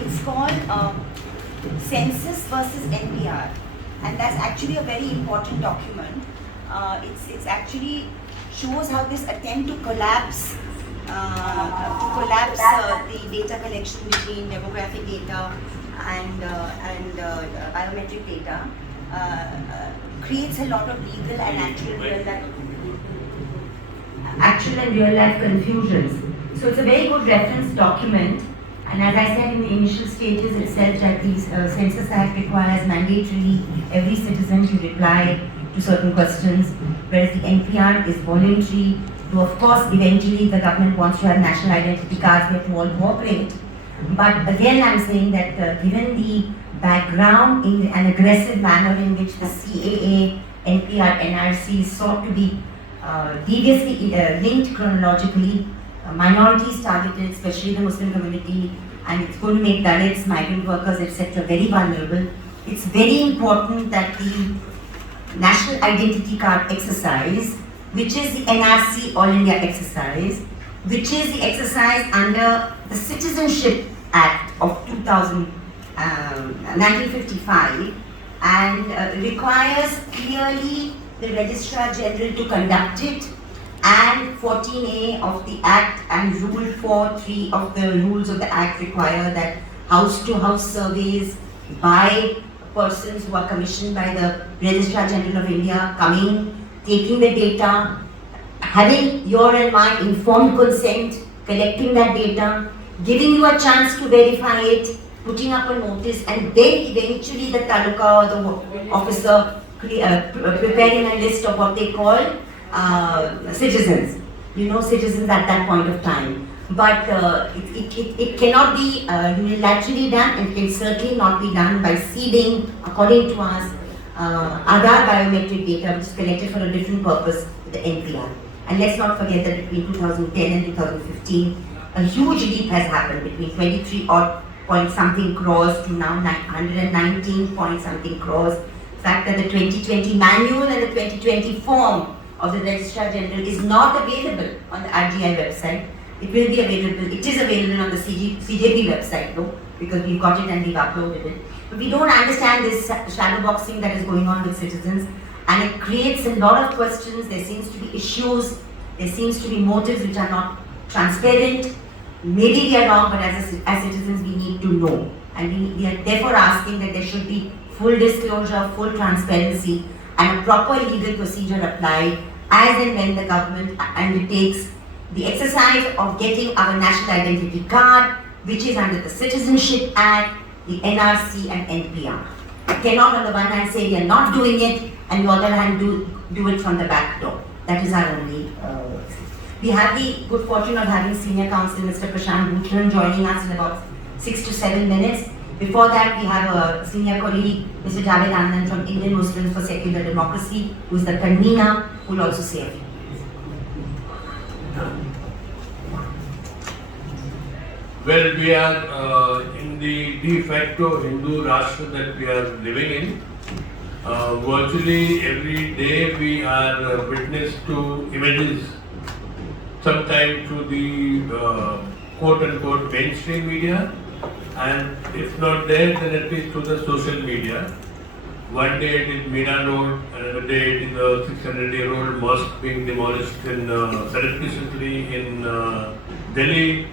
It's called Census versus NPR, and that's actually a very important document. It's actually shows how this attempt to collapse the data collection between demographic data and biometric data creates a lot of legal and actual and real life confusions. So it's a very good reference document. And as I said in the initial stages itself, that the Census Act requires mandatorily every citizen to reply to certain questions, whereas the NPR is voluntary. So of course, eventually the government wants to have national identity cards, they have to all cooperate. But again, I'm saying that given the background in an aggressive manner in which the CAA, NPR, NRC is sought to be deviously linked chronologically, minorities targeted, especially the Muslim community, and it's going to make Dalits, migrant workers, etc. very vulnerable. It's very important that the National Identity Card exercise, which is the NRC All India exercise, which is the exercise under the Citizenship Act of 1955, and requires clearly the Registrar General to conduct it, and 14A of the Act and Rule 4.3 of the rules of the Act require that house-to-house surveys by persons who are commissioned by the Registrar General of India coming, taking the data, having your and my informed consent, collecting that data, giving you a chance to verify it, putting up a notice, and then eventually the taluka or the officer preparing a list of what they call citizens, citizens at that point of time. But it cannot be unilaterally done, and it can certainly not be done by seeding, according to us, other biometric data which is collected for a different purpose, the NPR. And let's not forget that between 2010 and 2015, a huge leap has happened between 23 odd point something crores to now 119 point something crores. The fact that the 2020 manual and the 2020 form of the Registrar General is not available on the RGI website. It will be available, it is available on the CJP website though, because we've got it and we've uploaded it. But we don't understand this shadow boxing that is going on with citizens, and it creates a lot of questions. There seems to be issues, there seems to be motives which are not transparent. Maybe we are wrong, but as citizens we need to know. And we are therefore asking that there should be full disclosure, full transparency, and a proper legal procedure applied as and when the government undertakes the exercise of getting our national identity card, which is under the Citizenship Act, the NRC and NPR. We cannot on the one hand say we are not doing it, and on the other hand do it from the back door. That is our only. We have the good fortune of having Senior Counsel Mr. Prashant Bhutran joining us in about 6 to 7 minutes. Before that, we have a senior colleague, Mr. Javed Anand from Indian Muslims for Secular Democracy, who is the convener, who will also say a few. Well, we are in the de facto Hindu Rashtra that we are living in. Virtually every day we are witness to images, sometimes through the quote-unquote mainstream media, and if not there, then at least through the social media. One day it is Meena Road, another day it is a 600-year-old mosque being demolished surreptitiously in Delhi.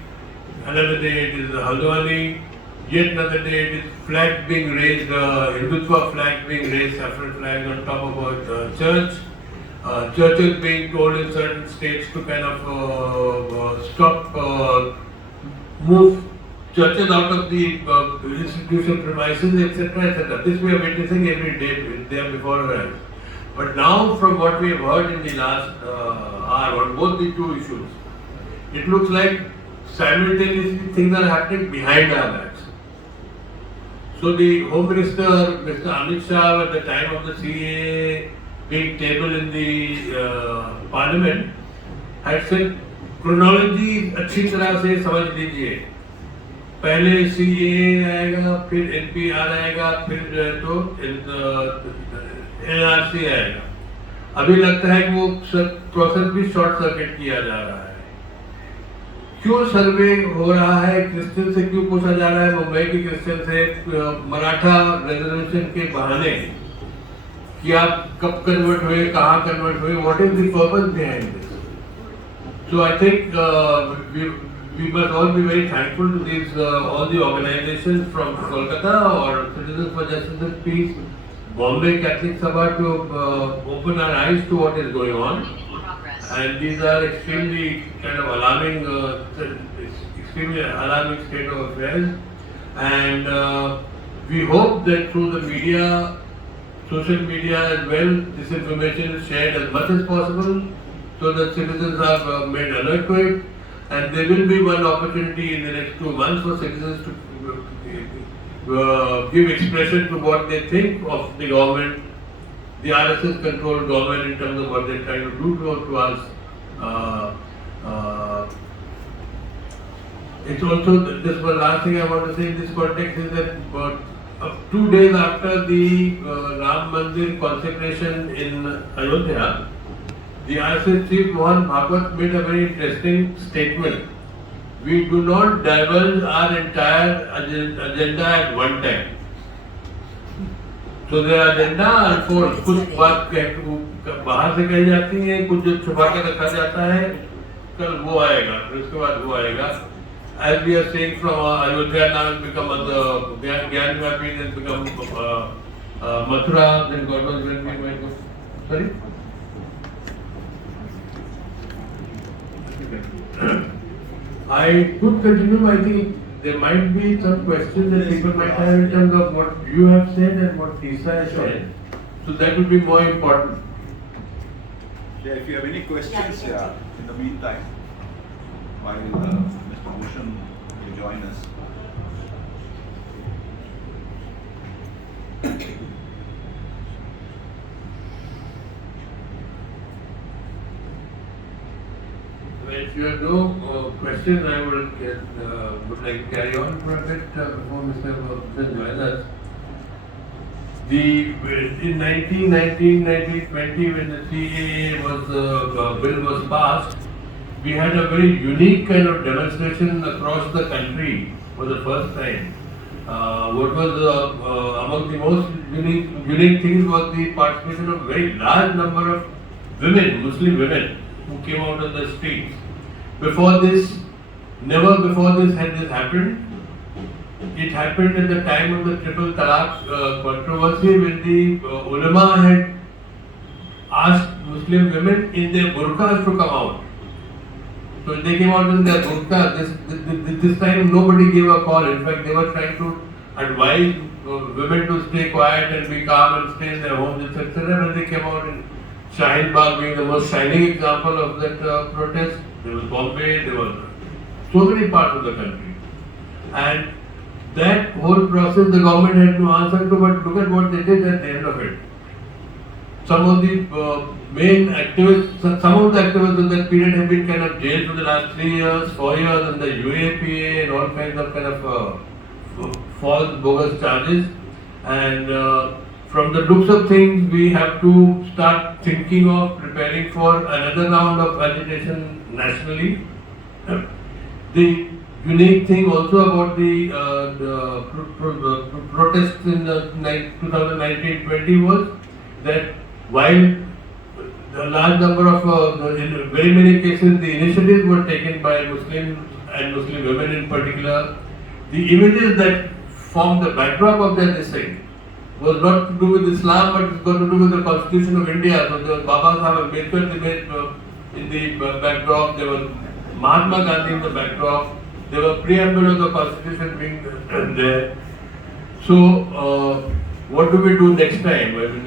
Another day it is Haldwani. Yet another day it is flag being raised, Hindutva flag being raised, saffron flag on top of a church. Churches being told in certain states to kind of stop, move churches out of the institutional premises, etc., etc. This we are witnessing every day there before our eyes. But now, from what we have heard in the last hour on both the two issues, it looks like simultaneously things are happening behind our backs. So the Home Minister, Mr. Amit Shah, at the time of the CAA being tabled in the Parliament, had said chronology अच्छी तरह से समझ लीजिए. पहले CAA आएगा, फिर NPR आएगा, फिर तो NRC आएगा. अभी लगता है कि वो प्रोसेस भी शॉर्ट सर्किट किया जा रहा है. क्यों सर्वे हो रहा है, क्रिश्चियन से क्यों पूछा जा रहा है, मुंबई के क्रिश्चियन से मराठा रिजर्वेशन के बहाने कि आप कब कन्वर्ट हुए, कहाँ कन्वर्ट हुए, what is the purpose behind this? So I think we must all be very thankful to these all the organizations from Kolkata or Citizens for Justice and Peace, Bombay Catholic Sabha to open our eyes to what is going on. And these are extremely kind of alarming, extremely alarming state of affairs. And we hope that through the media, social media as well, this information is shared as much as possible, so that citizens are made alert to it, and there will be one opportunity in the next 2 months for citizens to give expression to what they think of the government, the RSS-controlled government, in terms of what they're trying to do to us. It's also, this one last thing I want to say in this context is that 2 days after the Ram Mandir consecration in Ayodhya, the RSS chief Mohan Bhagwat made a very interesting statement. We do not divulge our entire agenda at one time. So the agenda unfolds. कुछ बात बाहर से कही जाती है, कुछ जो छुपा के रखा जाता है, कल वो आएगा, फिर उसके बाद वो आएगा. As we are saying from Ayodhya now has become Gyan has become Mathura, then God was when we went to, sorry? I could continue. I think there might be some questions that people might have in terms of what you have said and what Tisa has said. So that would be more important. Yeah, if you have any questions, in the meantime, while Mr. Bhushan will join us. If you have no questions, I would like to carry on for a bit before Mr. Bhushan joins us. In 1920, when the CAA bill was passed, we had a very unique kind of demonstration across the country for the first time. What was among the most unique things was the participation of a very large number of women, Muslim women, who came out on the streets. Before this, never before this had this happened. It happened at the time of the triple talaq controversy, when the ulama had asked Muslim women in their burqas to come out. So they came out in their burqas. This time nobody gave a call. In fact, they were trying to advise women to stay quiet and be calm and stay in their homes, etc. When they came out in Shaheen Bagh being the most shining example of that protest. There was Bombay, there were so many parts of the country. And that whole process the government had to answer to, but look at what they did at the end of it. Some of the main activists, some of the activists of that period have been kind of jailed for the last 3 years, 4 years, and the UAPA and all kinds of kind of false, bogus charges. And from the looks of things, we have to start thinking of preparing for another round of agitation nationally. The unique thing also about the protests in the 2019-20 was that while the large number of, in very many cases, the initiatives were taken by Muslims and Muslim women in particular, the images that formed the backdrop of their dissent was not to do with Islam, but it's got to do with the Constitution of India. So there was Baba Sahib Ambedkar debate in the backdrop, there was Mahatma Gandhi in the backdrop, there were preamble of the Constitution being there. So what do we do next time? I mean,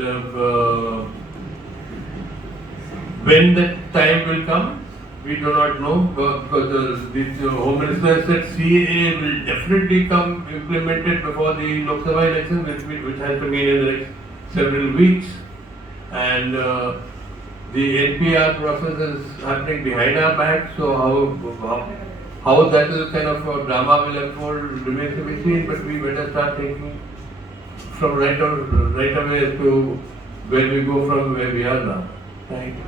when that time will come, we do not know, because the Home Minister said CAA will definitely come implemented before the Lok Sabha election, which has to be in the next several weeks. And the NPR process is happening behind our back, so how that will kind of drama will unfold remains to be seen, but we better start thinking from right away as to where we go from where we are now. Thank you.